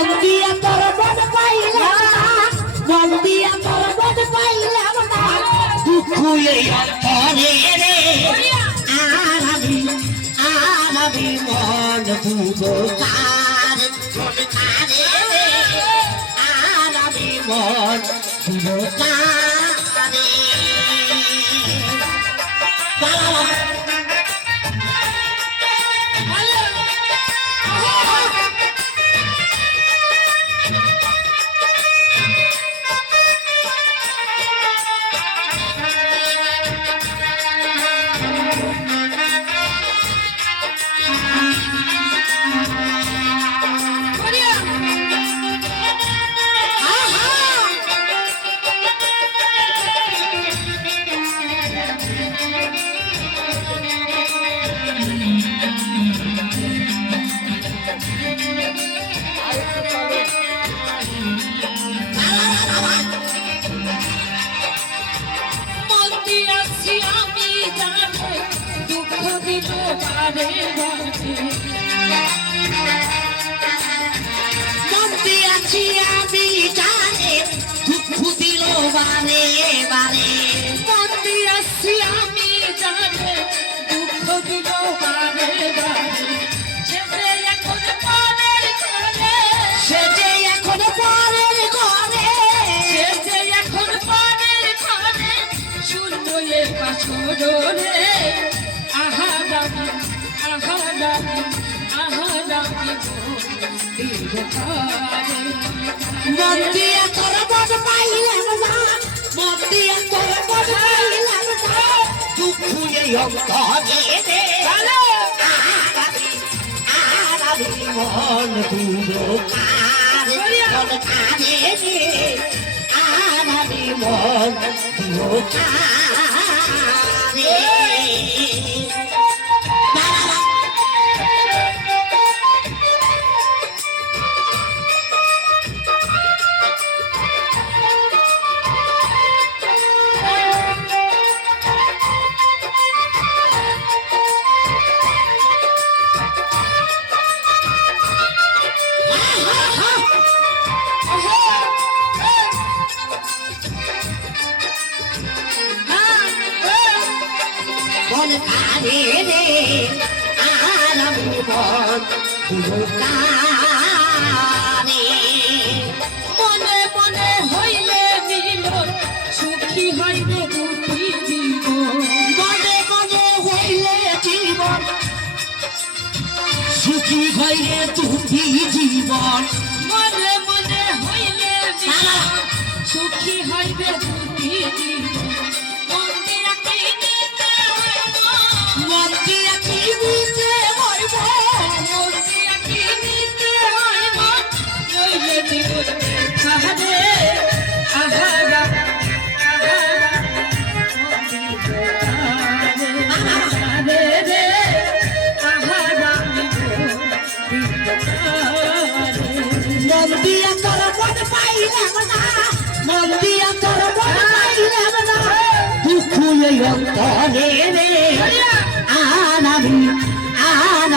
মন দিয়া তোর মন পাইলাম না মন দিয়া তোর মন পাইলাম না দুঃখ এই অন্তরে রে আর আমি মন বুঝকার বুঝকারে রে আর আমি মন বুঝকারে মন দিয়াছি আমি জানে দুঃখ দিল বারে বারে মন দিয়াছি আমি জানে দুঃখ দিল বারে বারে সে যে এখন পরের ঘরে সে যে এখন পরের ঘরে সে যে এখন পরের ঘরে শূন্য এ পাছরে মন দিয়া তোর মন পাইলাম না মন দিয়া তোর মন পাইলাম না দুঃখ এই অন্তরে রে আর আমি মন বুঝকার বুঝকারে রে আর আমি মন বুঝকারে বুঝকারে রে আর আমি মন বুঝকারে মনে মনে হইলে মিলন সুখী হইবে দুটি জীবন মনে মনে হইলে জীবন সুখী হইলে দুটি জীবন মনে মনে হইলে মিলন সুখী হইবে দুটি জীবন মন দিয়া তোর মন পাইলাম না মন দিয়া তোর মন পাইলাম না দুঃখ এই অন্তরে রে আর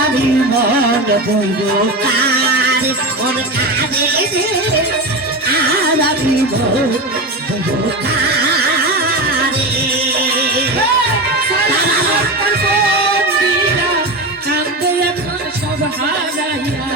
আমি মন বুঝকার বুঝকারে রে আর আমি মন বুঝকারে কান্দে এখন সব হারাইয়া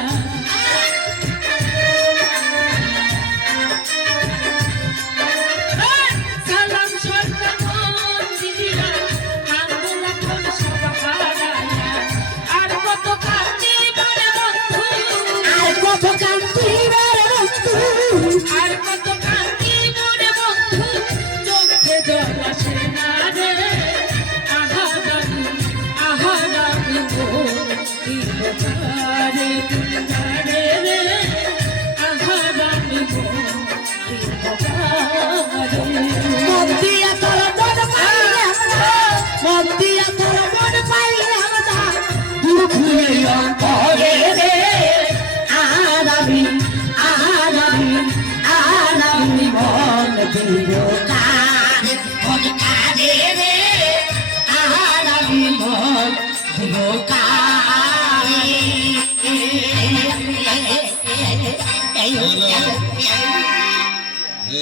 আহা